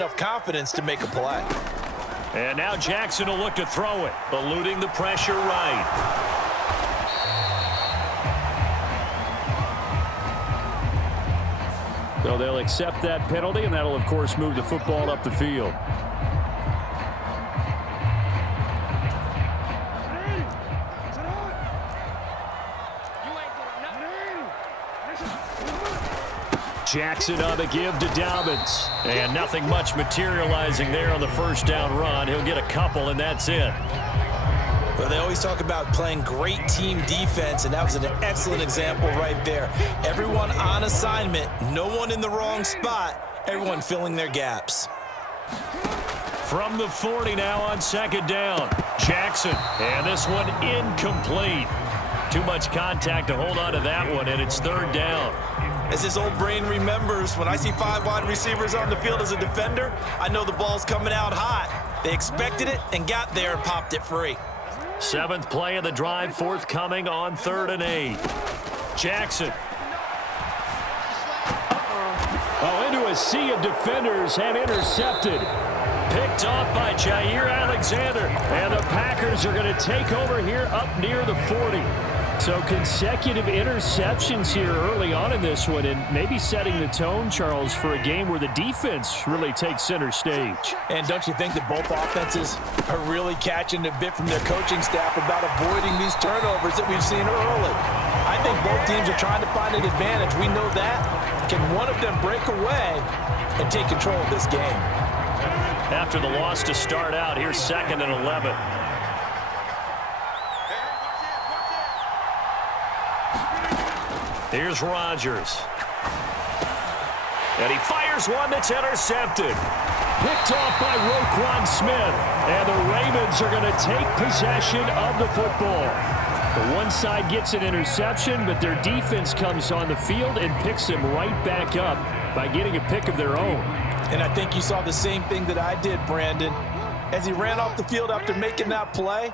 enough confidence to make a play. And now Jackson will look to throw it, eluding the pressure right. So they'll accept that penalty, and that'll, of course, move the football up the field. Jackson on the give to Dobbins. And nothing much materializing there on the first down run. He'll get a couple, and that's it. Well, they always talk about playing great team defense, and that was an excellent example right there. Everyone on assignment, no one in the wrong spot, everyone filling their gaps. From the 40 now on second down. Jackson, and this one incomplete. Too much contact to hold on to that one, and it's third down. As his old brain remembers, when I see 5 wide receivers on the field as a defender, I know the ball's coming out hot. They expected it and got there and popped it free. 7th play of the drive, forthcoming on 3rd and 8. Jackson. Oh, into a sea of defenders and intercepted. Picked off by Jair Alexander. And the Packers are going to take over here up near the 40. So consecutive interceptions here early on in this one, and maybe setting the tone, Charles, for a game where the defense really takes center stage. And don't you think that both offenses are really catching a bit from their coaching staff about avoiding these turnovers that we've seen early? I think both teams are trying to find an advantage. We know that. Can one of them break away and take control of this game? After the loss to start out, here's 2nd and 11. Here's Rodgers. And he fires one that's intercepted. Picked off by Roquan Smith. And the Ravens are going to take possession of the football. The one side gets an interception, but their defense comes on the field and picks him right back up by getting a pick of their own. And I think you saw the same thing that I did, Brandon. As he ran off the field after making that play,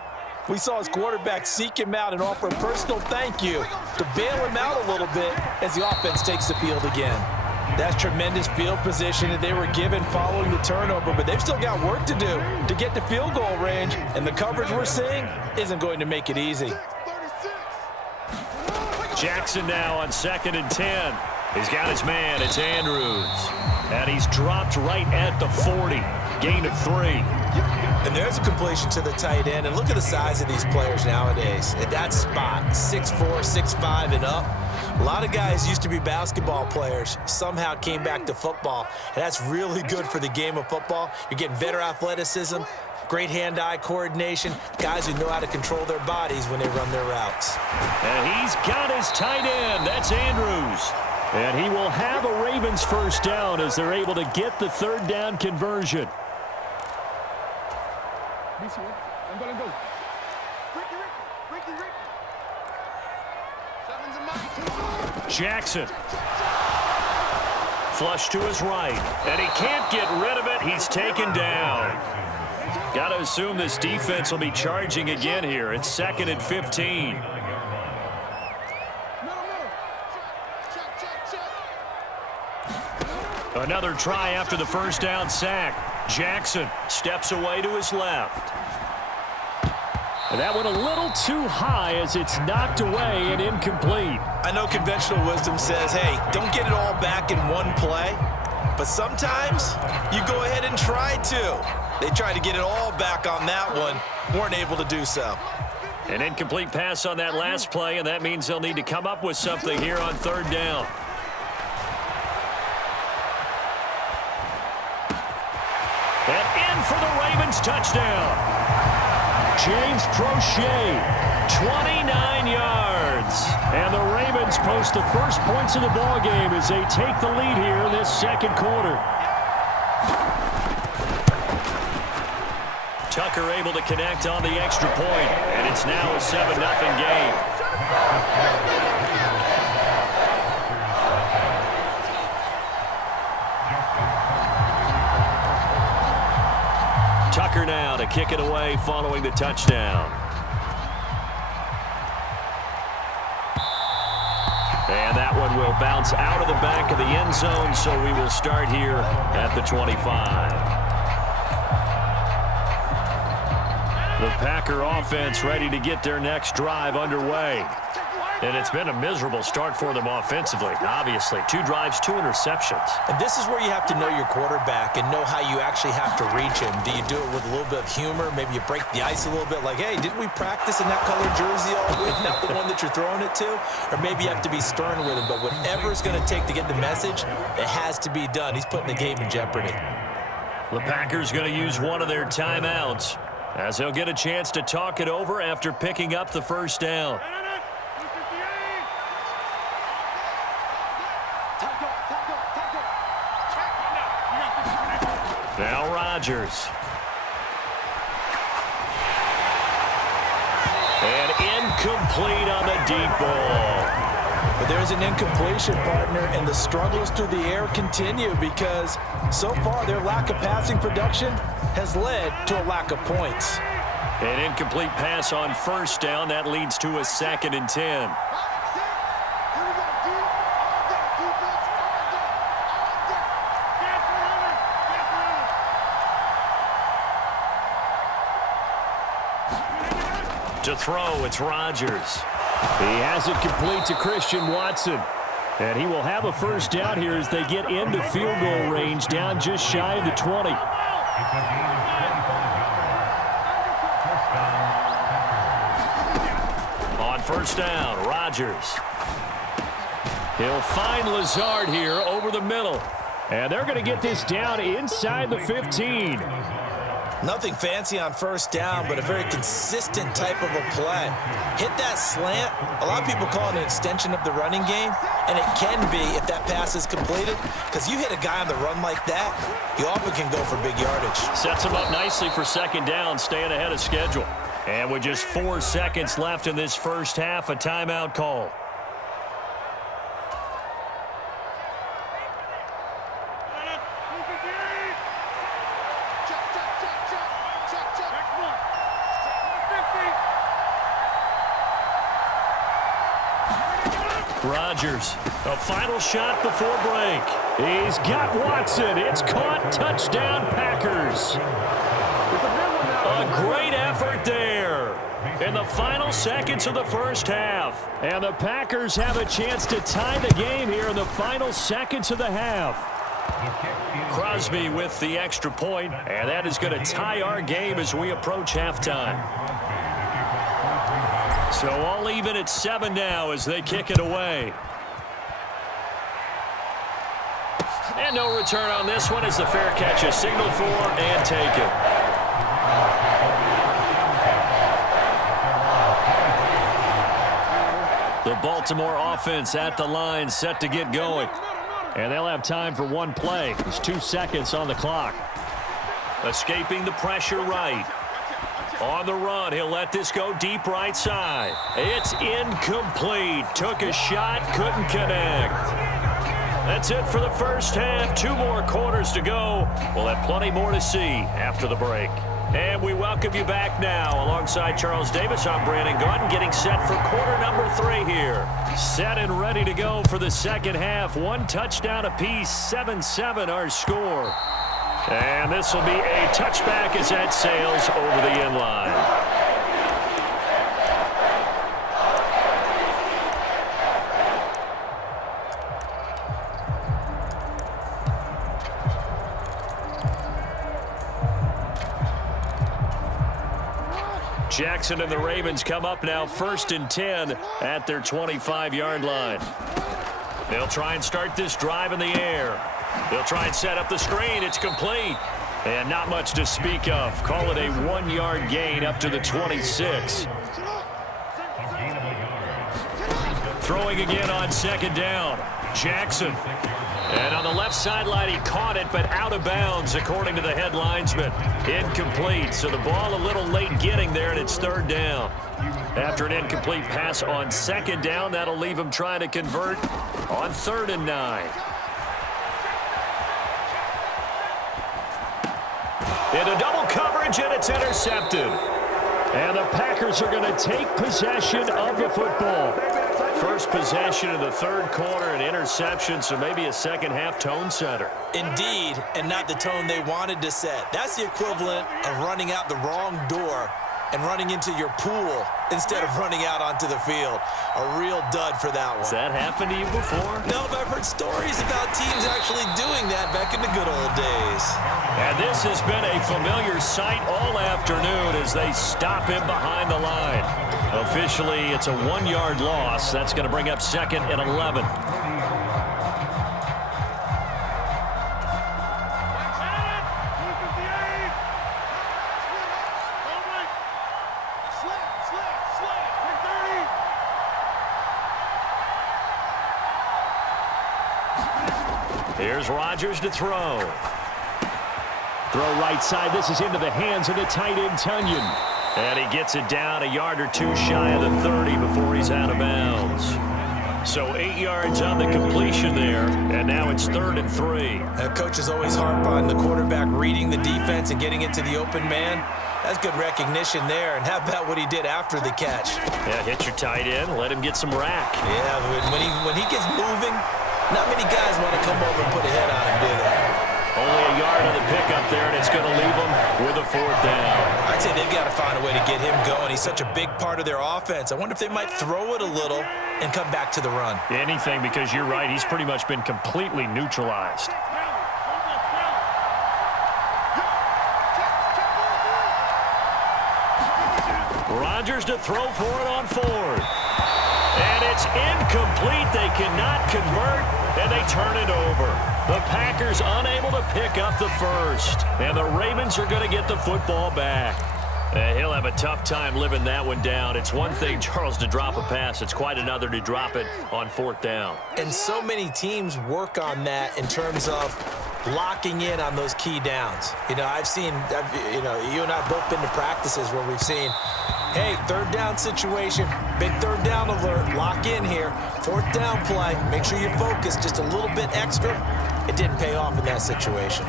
we saw his quarterback seek him out and offer a personal thank you to bail him out a little bit as the offense takes the field again. That's tremendous field position that they were given following the turnover, but they've still got work to do to get to field goal range, and the coverage we're seeing isn't going to make it easy. Jackson now on 2nd and 10. He's got his man. It's Andrews. And he's dropped right at the 40. Gain of 3. And there's a completion to the tight end. And look at the size of these players nowadays. At that spot, 6'4", 6'5", and up. A lot of guys used to be basketball players, somehow came back to football. And that's really good for the game of football. You're getting better athleticism, great hand-eye coordination, guys who know how to control their bodies when they run their routes. And he's got his tight end. That's Andrews. And he will have a Ravens first down as they're able to get the 3rd down conversion. Jackson. Flush to his right. And he can't get rid of it. He's taken down. Got to assume this defense will be charging again here. It's 2nd and 15. Another try after the first down sack. Jackson steps away to his left. And that one a little too high as it's knocked away and incomplete. I know conventional wisdom says, hey, don't get it all back in one play. But sometimes you go ahead and try to. They tried to get it all back on that one. Weren't able to do so. An incomplete pass on that last play, and that means they'll need to come up with something here on 3rd down. And in for the Ravens touchdown. James Prochet, 29 yards. And the Ravens post the first points of the ballgame as they take the lead here in this 2nd quarter. Tucker able to connect on the extra point, and it's now a 7-0 game. Tucker now to kick it away following the touchdown. And that one will bounce out of the back of the end zone, so we will start here at the 25. The Packer offense ready to get their next drive underway. And it's been a miserable start for them offensively. Obviously, 2 drives, 2 interceptions. And this is where you have to know your quarterback and know how you actually have to reach him. Do you do it with a little bit of humor? Maybe you break the ice a little bit like, hey, didn't we practice in that colored jersey all week? Not the one that you're throwing it to? Or maybe you have to be stern with him. But whatever it's going to take to get the message, it has to be done. He's putting the game in jeopardy. The Packers going to use one of their timeouts as they'll get a chance to talk it over after picking up the first down. Now Rodgers. And incomplete on the deep ball. But there's an incompletion, partner, and the struggles through the air continue because so far their lack of passing production has led to a lack of points. An incomplete pass on first down. That leads to a 2nd and 10. To throw, it's Rodgers. He has it complete to Christian Watson. And he will have a first down here as they get into field goal range, down just shy of the 20. On first down, Rodgers. He'll find Lazard here over the middle. And they're going to get this down inside the 15. Nothing fancy on first down, but a very consistent type of a play. Hit that slant. A lot of people call it an extension of the running game, and it can be if that pass is completed, because you hit a guy on the run like that, you often can go for big yardage. Sets him up nicely for second down, staying ahead of schedule. And with just 4 seconds left in this first half, a timeout call. Rodgers, a final shot before break. He's got Watson. It's caught. Touchdown, Packers. A great effort there in the final seconds of the first half. And the Packers have a chance to tie the game here in the final seconds of the half. Crosby with the extra point, and that is going to tie our game as we approach halftime. So all even at 7 now as they kick it away. And no return on this one as the fair catch is signaled for and taken. The Baltimore offense at the line set to get going. And they'll have time for one play. There's 2 seconds on the clock. Escaping the pressure right. On the run, he'll let this go deep right side. It's incomplete. Took a shot, couldn't connect. That's it for the first half. 2 more quarters to go. We'll have plenty more to see after the break. And we welcome you back now. Alongside Charles Davis, I'm Brandon Gaudin, getting set for quarter number 3 here. Set and ready to go for the second half. 1 touchdown apiece, 7-7 our score. And this will be a touchback as that sails over the end line. Jackson and the Ravens come up now 1st and 10 at their 25-yard line. They'll try and start this drive in the air. They'll try and set up the screen. It's complete. And not much to speak of. Call it a 1-yard gain up to the 26. Throwing again on second down. Jackson. And on the left sideline, he caught it, but out of bounds, according to the head linesman. Incomplete. So the ball a little late getting there, and it's 3rd down. After an incomplete pass on second down, that'll leave him trying to convert on 3rd and 9. Into double coverage, and it's intercepted. And the Packers are going to take possession of the football. First possession of the third quarter, an interception, so maybe a second-half tone setter. Indeed, and not the tone they wanted to set. That's the equivalent of running out the wrong door and running into your pool instead of running out onto the field. A real dud for that one. Has that happened to you before? No, but I've heard stories about teams actually doing that back in the good old days. And this has been a familiar sight all afternoon as they stop him behind the line. Officially, it's a 1-yard loss. That's going to bring up 2nd and 11. Here's Rodgers to throw. Throw right side. This is into the hands of the tight end, Tunyon. And he gets it down a yard or two shy of the 30 before he's out of bounds. So 8 yards on the completion there, and now it's 3rd and 3. Coaches always harp on the quarterback reading the defense and getting it to the open man. That's good recognition there. And how about what he did after the catch? Yeah, hit your tight end, let him get some rack. Yeah, when he gets moving, not many guys want to come over and put a head on him, do they? Only a yard on the pickup there, and it's going to leave him with a 4th down. I'd say they've got to find a way to get him going. He's such a big part of their offense. I wonder if they might throw it a little and come back to the run. Anything, because you're right. He's pretty much been completely neutralized. Rodgers to throw for it on 4th. And it's incomplete. They cannot convert, and they turn it over. The Packers unable to pick up the first. And the Ravens are going to get the football back. He'll have a tough time living that one down. It's one thing, Charles, to drop a pass. It's quite another to drop it on 4th down. And so many teams work on that in terms of locking in on those key downs. You know, you and I have both been to practices where we've seen, hey, 3rd down situation, big 3rd down alert, lock in here, 4th down play, make sure you focus just a little bit extra. It didn't pay off in that situation.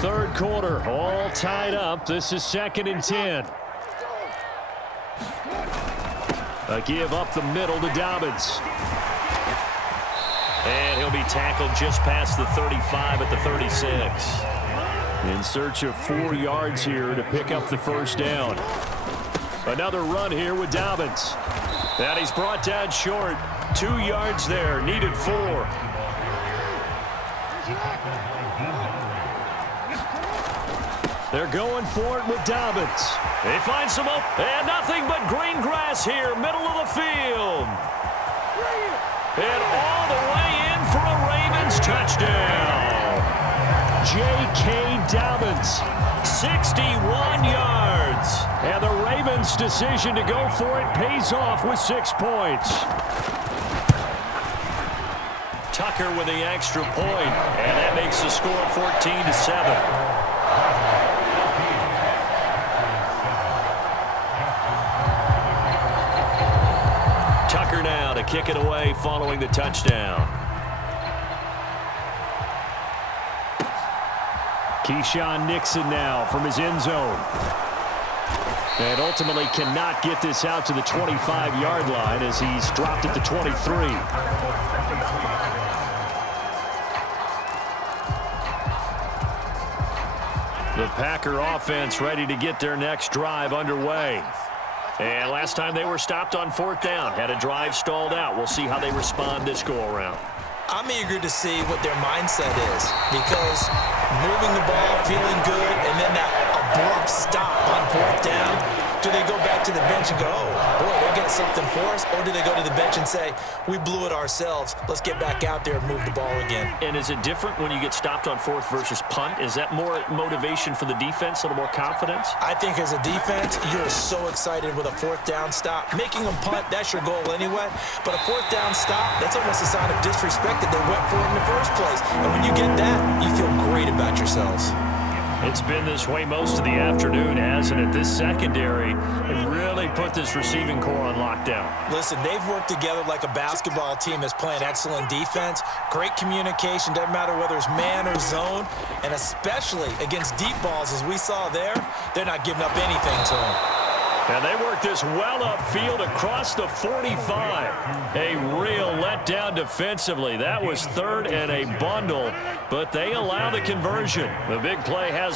3rd quarter, all tied up. This is 2nd and 10. A give up the middle to Dobbins. And he'll be tackled just past the 35 at the 36. In search of 4 yards here to pick up the 1st down. Another run here with Dobbins. And he's brought down short. 2 yards there, needed 4. They're going for it with Dobbins. He finds some up, and nothing but green grass here, middle of the field. And all the way in for a Ravens touchdown. J.K. Dobbins, 61 yards. And the Ravens' decision to go for it pays off with 6 points. Tucker with the extra point, and that makes the score 14-7. Tucker now to kick it away following the touchdown. Keyshawn Nixon now from his end zone. And ultimately cannot get this out to the 25-yard line as he's dropped it to 23. The Packer offense ready to get their next drive underway. And last time they were stopped on 4th down, had a drive stalled out. We'll see how they respond this go-around. I'm eager to see what their mindset is, because moving the ball, feeling good, and then that abrupt stop on 4th down, do they go back to the bench and go, oh, boy, they got something for us? Or do they go to the bench and say, we blew it ourselves, let's get back out there and move the ball again? And is it different when you get stopped on 4th versus punt? Is that more motivation for the defense, a little more confidence? I think as a defense, you're so excited with a 4th down stop. Making them punt, that's your goal anyway. But a 4th down stop, that's almost a sign of disrespect that they went for it in the first place. And when you get that, you feel great about yourselves. It's been this way most of the afternoon, hasn't it? This secondary has really put this receiving core on lockdown. Listen, they've worked together like a basketball team that's playing excellent defense. Great communication, doesn't matter whether it's man or zone. And especially against deep balls, as we saw there, they're not giving up anything to them. And they work this well upfield across the 45. A real letdown defensively. That was third and a bundle, but they allow the conversion. The big play has